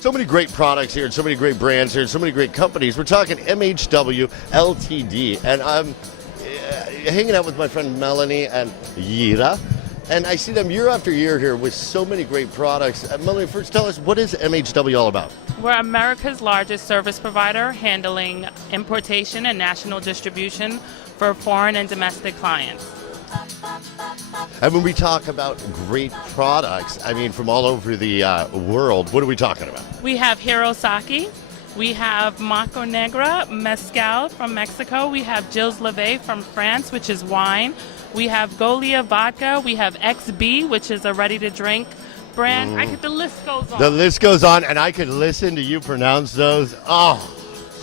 So many great products here, and so many great brands here, and so many great companies. We're talking MHW LTD, and I'm hanging out with my friend Melanie and Yira, and I see them year after year here with so many great products. Melanie, first tell us, what is MHW all about? We're America's largest service provider, handling importation and national distribution for foreign and domestic clients. And when we talk about great products, I mean from all over the world, what are we talking about? We have Hirosaki, we have Maco Negra Mezcal from Mexico, we have Gilles Levé from France, which is wine, we have Golia Vodka, we have XB, which is a ready-to-drink brand. The list goes on. The list goes on, and I could listen to you pronounce those. Oh,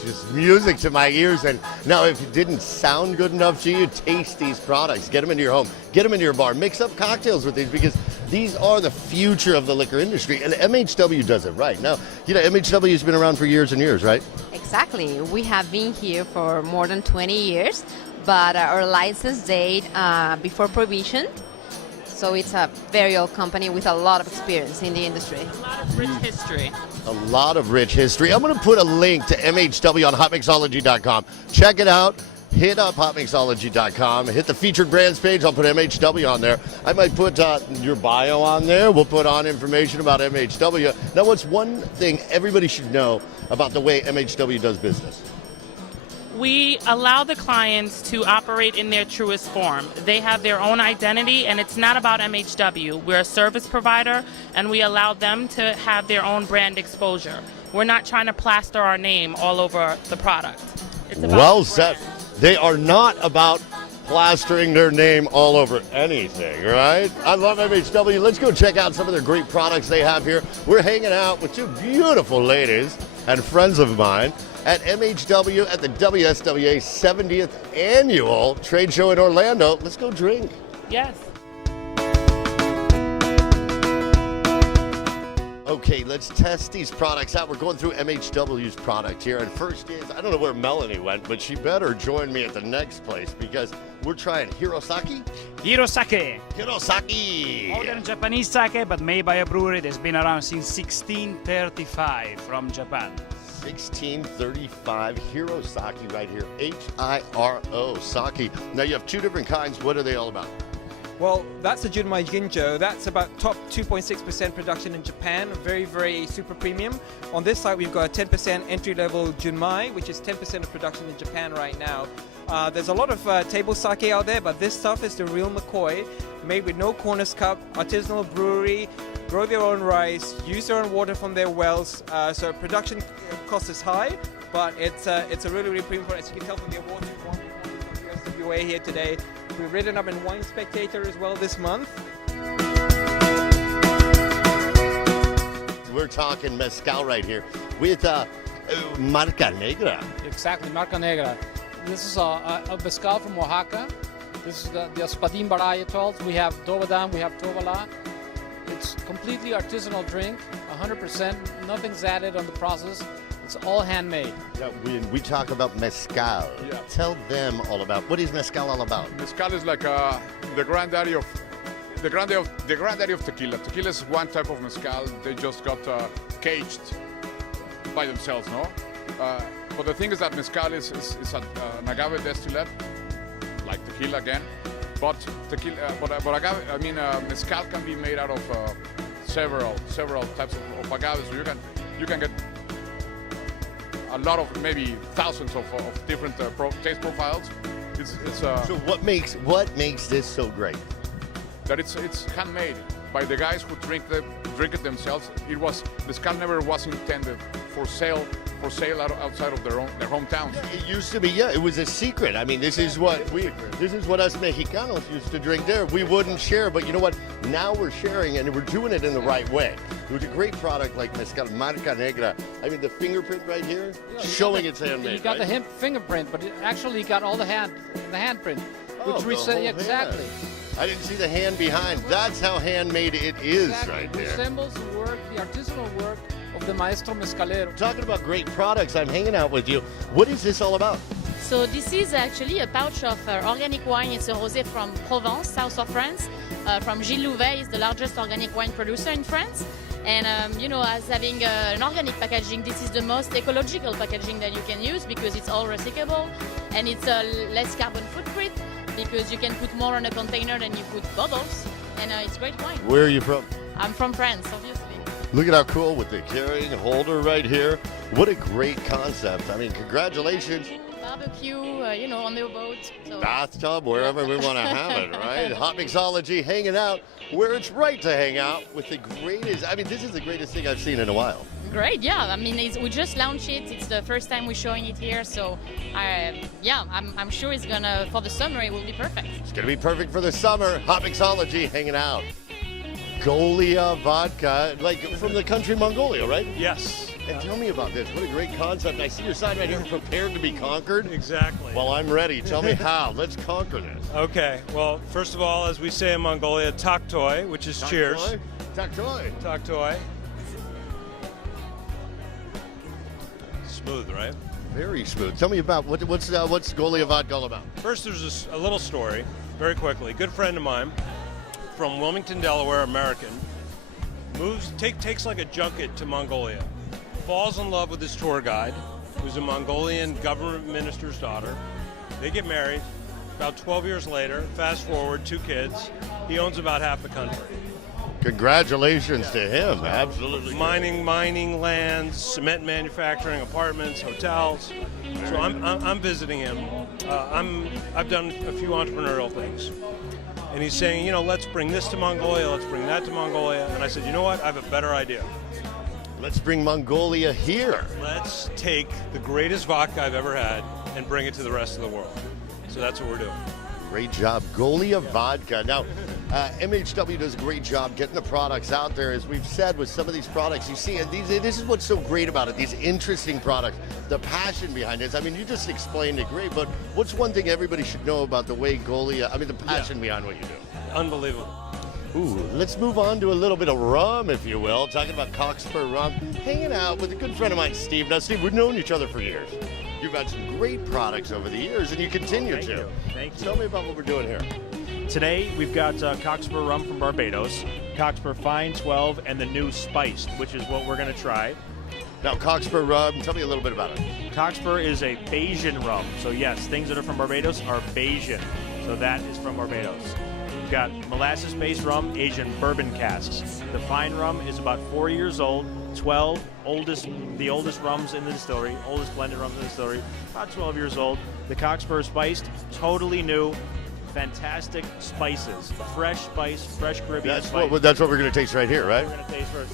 just music to my ears. And now, if it didn't sound good enough to you, taste these products. Get them into your home. Get them into your bar. Mix up cocktails with these, because these are the future of the liquor industry, and MHW does it right. Now, MHW has been around for years and years, right? Exactly. We have been here for more than 20 years, but our license date before prohibition. So it's a very old company with a lot of experience in the industry. A lot of rich history. A lot of rich history. I'm going to put a link to MHW on Hotmixology.com. Check it out. Hit up Hotmixology.com. Hit the featured brands page. I'll put MHW on there. I might put your bio on there. We'll put on information about MHW. Now, what's one thing everybody should know about the way MHW does business? We allow the clients to operate in their truest form. They have their own identity, and it's not about MHW. We're a service provider, and we allow them to have their own brand exposure. We're not trying to plaster our name all over the product. It's about well said. They are not about plastering their name all over anything, right? I love MHW. Let's go check out some of their great products they have here. We're hanging out with two beautiful ladies and friends of mine at MHW at the WSWA 70th Annual Trade Show in Orlando. Let's go drink. Yes. Okay, let's test these products out. We're going through MHW's product here. And first is, I don't know where Melanie went, but she better join me at the next place, because we're trying Hirosaki. Hirosaki. Hirosaki. Modern Japanese sake, but made by a brewery that's been around since 1635 from Japan. 1635 Hirosaki right here. H-I-R-O sake. Now you have two different kinds. What are they all about? Well, that's the Junmai Ginjo. That's about top 2.6% production in Japan. Very, very super premium. On this side, we've got a 10% entry-level Junmai, which is 10% of production in Japan right now. There's a lot of table sake out there, but this stuff is the real McCoy, made with no corners cup, artisanal brewery, grow their own rice, use their own water from their wells. So production cost is high, but it's a really, really premium product. As you can tell from the awards we won from WSWA here today. We've written up in Wine Spectator as well this month. We're talking mezcal right here with Marca Negra. Exactly, Marca Negra. This is a mezcal from Oaxaca. This is the Espadín varietals. We have Dovadan, we have Tovala. It's completely artisanal drink, 100%. Nothing's added on the process. It's all handmade. Yeah, when we talk about mezcal, Yeah. tell them all about, what is mezcal all about? Mezcal is like the granddaddy of tequila. Tequila is one type of mezcal. They just got caged by themselves, no? But the thing is that mezcal is an agave distillate, like tequila again. But mezcal can be made out of several types of agaves. So you can get a lot of, maybe thousands of different taste profiles. So what makes this so great? That it's handmade by the guys who drink it themselves. Mezcal never was intended for sale outside of their hometowns. It used to be, it was a secret. I mean, this is what us Mexicanos used to drink there. We wouldn't share, but you know what? Now we're sharing, and we're doing it in the right way. It was a great product like Mezcal Marca Negra. I mean, the fingerprint right here, showing it's handmade. You got right? the fingerprint, but actually you got all the handprint. Exactly. I didn't see the hand behind. That's how handmade it is right It there. resembles the work, the artisanal work of the Maestro Mezcalero. Talking about great products, I'm hanging out with you. What is this all about? So this is actually a pouch of organic wine. It's a rosé from Provence, south of France. From Gilles Louvet, is the largest organic wine producer in France. And you know, as having an organic packaging, this is the most ecological packaging that you can use because it's all recyclable and it's a less carbon footprint because you can put more on a container than you put bottles. And it's great wine. Where are you from? I'm from France, obviously. Look at how cool with the carrying holder right here. What a great concept. I mean, congratulations. Barbecue, you know, on the boat. So. Bathtub, wherever we want to have it, right? Hotmixology, hanging out where it's right to hang out with the greatest. I mean, this is the greatest thing I've seen in a while. Great, yeah. I mean, we just launched it. It's the first time we're showing it here. So, yeah, I'm sure it's gonna, for the summer, it will be perfect. It's going to be perfect for the summer. Hotmixology, hanging out. Mongolia vodka, like from the country Mongolia, right? Yes. And tell me about this. What a great concept. I see your sign right here, prepared to be conquered. Exactly. Well, I'm ready. Tell me how. Let's conquer this. Okay. Well, first of all, as we say in Mongolia, taktoi, which is cheers. Taktoi. Taktoi. Smooth, right? Very smooth. Tell me about what's Mongolia vodka all about? First, there's a little story, very quickly. Good friend of mine from Wilmington, Delaware, American, takes like a junket to Mongolia, falls in love with his tour guide, who's a Mongolian government minister's daughter. They get married. About 12 years later, fast forward, 2 kids, he owns about half the country. Congratulations to him. Absolutely. Mining lands, cement manufacturing, apartments, hotels. So I'm visiting him. I've done a few entrepreneurial things. And he's saying, you know, let's bring this to Mongolia, let's bring that to Mongolia. And I said, you know what, I have a better idea. Let's bring Mongolia here. Let's take the greatest vodka I've ever had and bring it to the rest of the world. So that's what we're doing. Great job. Mongolia vodka. Now, MHW does a great job getting the products out there. As we've said with some of these products, you see, this is what's so great about it, these interesting products, the passion behind it. I mean, you just explained it great, but what's one thing everybody should know about the way Mongolia, I mean, the passion behind what you do? Unbelievable. Ooh, let's move on to a little bit of rum, if you will. Talking about Cockspur rum, hanging out with a good friend of mine, Steve. Now, Steve, we've known each other for years. You've had some great products over the years, and you continue to. Thank you. Tell me about what we're doing here. Today, we've got Cockspur rum from Barbados, Cockspur Fine 12, and the new Spiced, which is what we're going to try. Now, Cockspur rum, tell me a little bit about it. Cockspur is a Bayesian rum. So yes, things that are from Barbados are Bayesian. So that is from Barbados. We've got molasses-based rum, aged in bourbon casks. The fine rum is about 4 years old, 12, the oldest rums in the distillery, oldest blended rums in the distillery, about 12 years old. The Cockspur Spiced, totally new, fantastic spices, fresh spice, fresh Caribbean spice. That's what we're going to taste right here, right? We're going to taste first.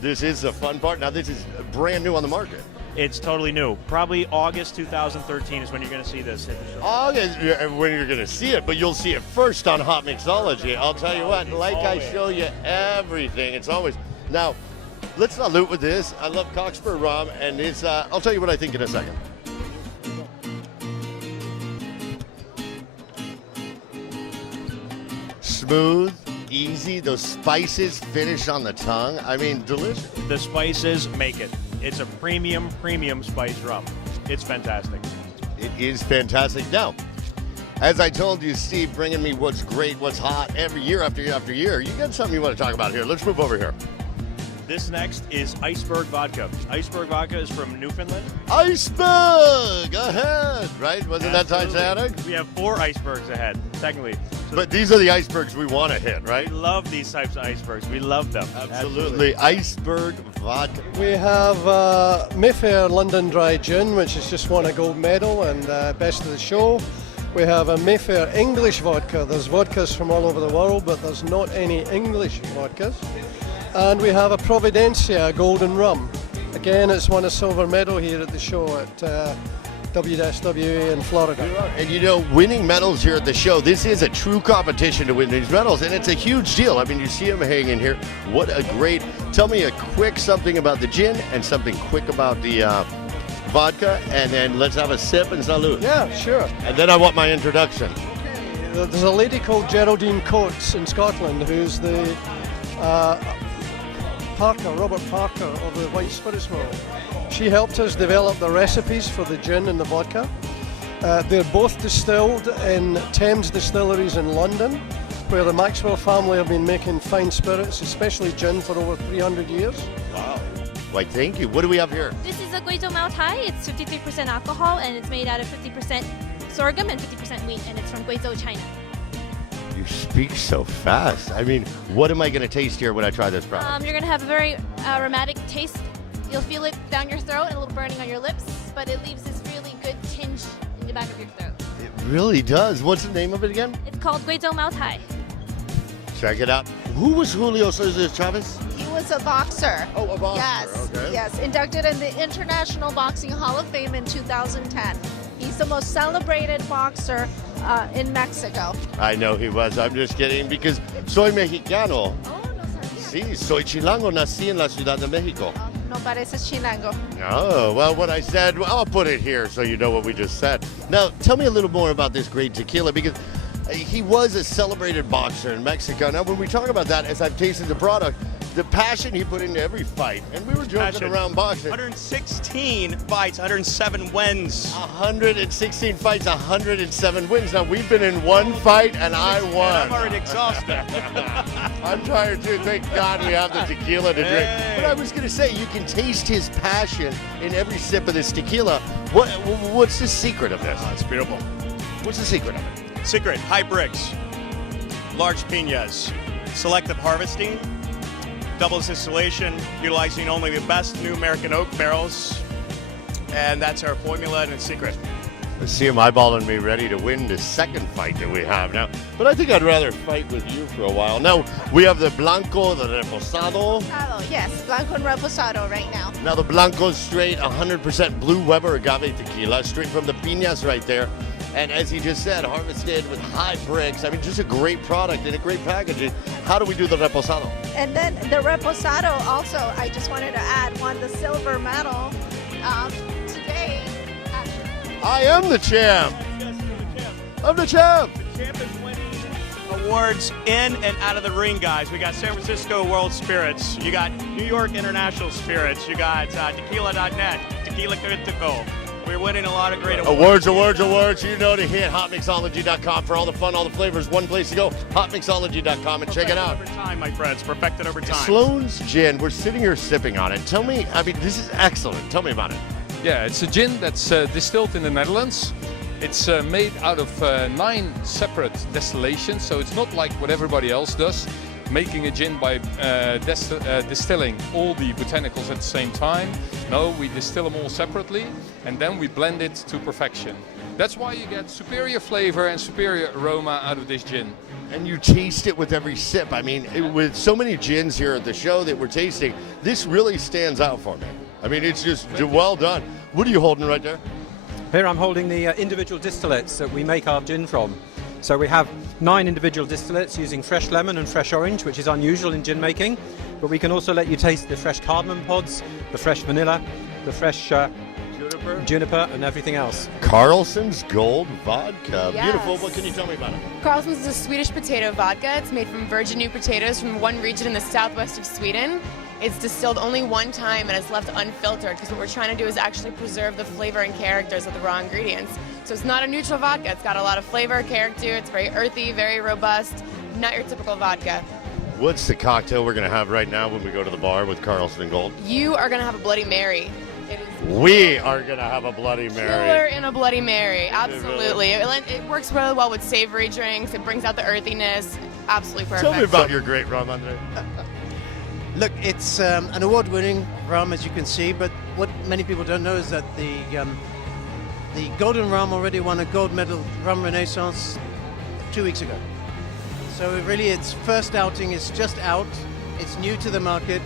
This is the fun part. Now, this is brand new on the market. It's totally new. Probably August 2013 is when you're going to see this. August, when you're going to see it, but you'll see it first on Hotmixology. I'll tell you what, like I show you everything, it's always. Now, let's salute with this. I love Cockspur rum, and it's. I'll tell you what I think in a second. Smooth, easy. Those spices finish on the tongue. I mean, delicious. The spices make it. It's a premium spice rum. It's fantastic. It is fantastic. Now, as I told you, Steve, bringing me what's great, what's hot every year after year after year. You got something you want to talk about here. Let's move over here. This next is Iceberg Vodka. Iceberg Vodka is from Newfoundland. Iceberg ahead, right? Wasn't that Titanic? We have 4 icebergs ahead, technically. So but these are the icebergs we want to hit, right? We love these types of icebergs. We love them. Absolutely. Iceberg Vodka. We have Mayfair London Dry Gin, which has just won a gold medal and best of the show. We have a Mayfair English vodka. There's vodkas from all over the world, but there's not any English vodkas. And we have a Providencia Golden Rum. Again, it's won a silver medal here at the show at WSWA in Florida. And you know, winning medals here at the show, this is a true competition to win these medals, and it's a huge deal. I mean, you see them hanging here. What a great, tell me a quick something about the gin and something quick about the vodka, and then let's have a sip and salute. Yeah, sure. And then I want my introduction. There's a lady called Geraldine Coates in Scotland who's the Robert Parker of the White Spirits World. She helped us develop the recipes for the gin and the vodka, They're both distilled in Thames distilleries in London, where the Maxwell family have been making fine spirits, especially gin, for over 300 years. Wow. Why, thank you. What do we have here? This is a Guizhou Mao Tai. It's 53% alcohol, and it's made out of 50% sorghum and 50% wheat, and it's from Guizhou, China. You speak so fast. I mean, what am I going to taste here when I try this product? You're going to have a very aromatic taste. You'll feel it down your throat and a little burning on your lips, but it leaves this really good tinge in the back of your throat. It really does. What's the name of it again? It's called Guizhou Mao Tai. Check it out. Who was Julio Cesar Chavez? He was a boxer. Oh, a boxer. Yes, Okay. yes. Inducted in the International Boxing Hall of Fame in 2010. He's the most celebrated boxer in Mexico. I know he was. I'm just kidding because soy mexicano. Oh, no sabía. Sí, soy chilango. Nací en la Ciudad de México. No pareces chilango. Oh, well, what I said, well, I'll put it here so you know what we just said. Now, tell me a little more about this great tequila because he was a celebrated boxer in Mexico. Now, when we talk about that, as I've tasted the product, the passion he put into every fight, and we were joking around boxing. 116 fights, 107 wins. 116 fights, 107 wins. Now, we've been in one fight, and I won. I'm already exhausted. I'm tired, too. Thank God we have the tequila to drink. But I was going to say, you can taste his passion in every sip of this tequila. What's the secret of this? It's beautiful. What's the secret of it? Secret, high bricks, large piñas, selective harvesting, double distillation, utilizing only the best new American oak barrels, and that's our formula and its secret. I see him eyeballing me ready to win the second fight that we have now. But I think I'd rather fight with you for a while. Now, we have the Blanco, the Reposado. Yes, Blanco and Reposado right now. Now, the Blanco's straight, 100% Blue Weber agave tequila, straight from the piñas right there. And as he just said, harvested with high bricks. I mean, just a great product and a great packaging. How do we do the Reposado? And then the Reposado also, I just wanted to add, won the silver medal today. I am the champ. I'm the champ. The champ is winning awards in and out of the ring, guys. We got San Francisco World Spirits. You got New York International Spirits. You got tequila.net, Tequila Critical. We're winning a lot of great awards. Awards. You know to hit hotmixology.com for all the fun, all the flavors. One place to go, hotmixology.com, and check it out. Over time, my friends. Perfected over time. Sloan's Gin. We're sitting here sipping on it. Tell me, I mean, this is excellent. Tell me about it. Yeah, it's a gin that's distilled in the Netherlands. It's made out of 9 separate distillations, so it's not like what everybody else does, making a gin by distilling all the botanicals at the same time. No, we distill them all separately, and then we blend it to perfection. That's why you get superior flavor and superior aroma out of this gin. And you taste it with every sip. I mean, with so many gins here at the show that we're tasting, this really stands out for me. I mean, it's just well done. What are you holding right there? Here I'm holding the individual distillates that we make our gin from. So we have 9 individual distillates using fresh lemon and fresh orange, which is unusual in gin making. But we can also let you taste the fresh cardamom pods, the fresh vanilla, the fresh juniper and everything else. Carlson's Gold Vodka. Yes. Beautiful. What can you tell me about it? Carlson's is a Swedish potato vodka. It's made from virgin new potatoes from one region in the southwest of Sweden. It's distilled only one time and it's left unfiltered because what we're trying to do is actually preserve the flavor and characters of the raw ingredients. So it's not a neutral vodka. It's got a lot of flavor, character. It's very earthy, very robust, not your typical vodka. What's the cocktail we're going to have right now when we go to the bar with Carlson Gold? You are going to have a Bloody Mary. It is We are going to have a Bloody killer Mary. in a Bloody Mary. Absolutely. It works really well with savory drinks. It brings out the earthiness. Absolutely perfect. Tell me about your great rum, Andre. Look, it's an award-winning rum, as you can see, but what many people don't know is that the Golden Rum already won a gold medal Rum Renaissance 2 weeks ago. So really its first outing is just out. It's new to the market.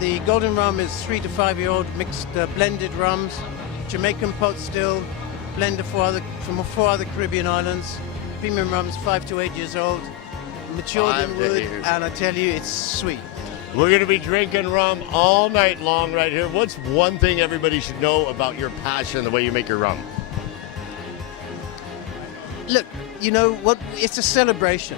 The Golden Rum is 3 to 5 year old mixed blended rums, Jamaican pot still, blended from 4 other Caribbean islands. Premium rums 5 to 8 years old, matured in wood, and I tell you, it's sweet. We're going to be drinking rum all night long right here. What's one thing everybody should know about your passion, the way you make your rum? Look, you know what? It's a celebration.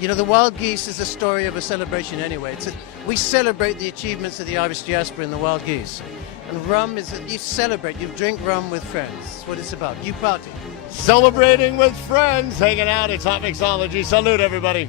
You know, the Wild Geese is the story of a celebration anyway. We celebrate the achievements of the Irish diaspora in the Wild Geese. And rum is that you celebrate, you drink rum with friends. That's what it's about. You party. Celebrating with friends, hanging out. It's Hotmixology. Salute, everybody.